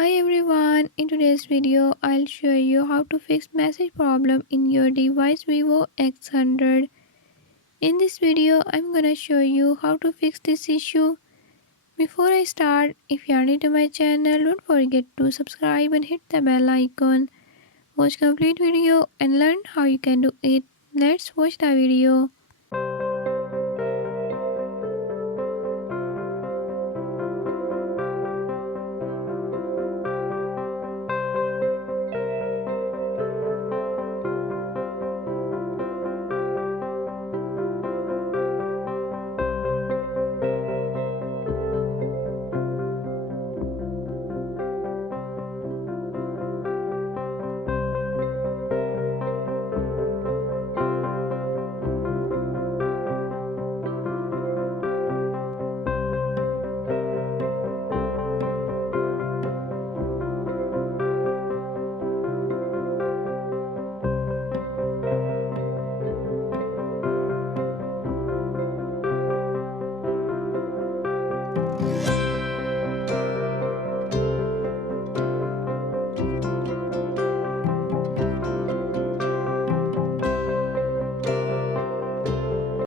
Hi everyone, in today's video I'll show you how to fix message problem in your device Vivo X100. In this video I'm gonna show you how to fix this issue. Before I start, if you are new to my channel, don't forget to subscribe and hit the bell icon. Watch complete video and learn how you can do it. Let's watch the video.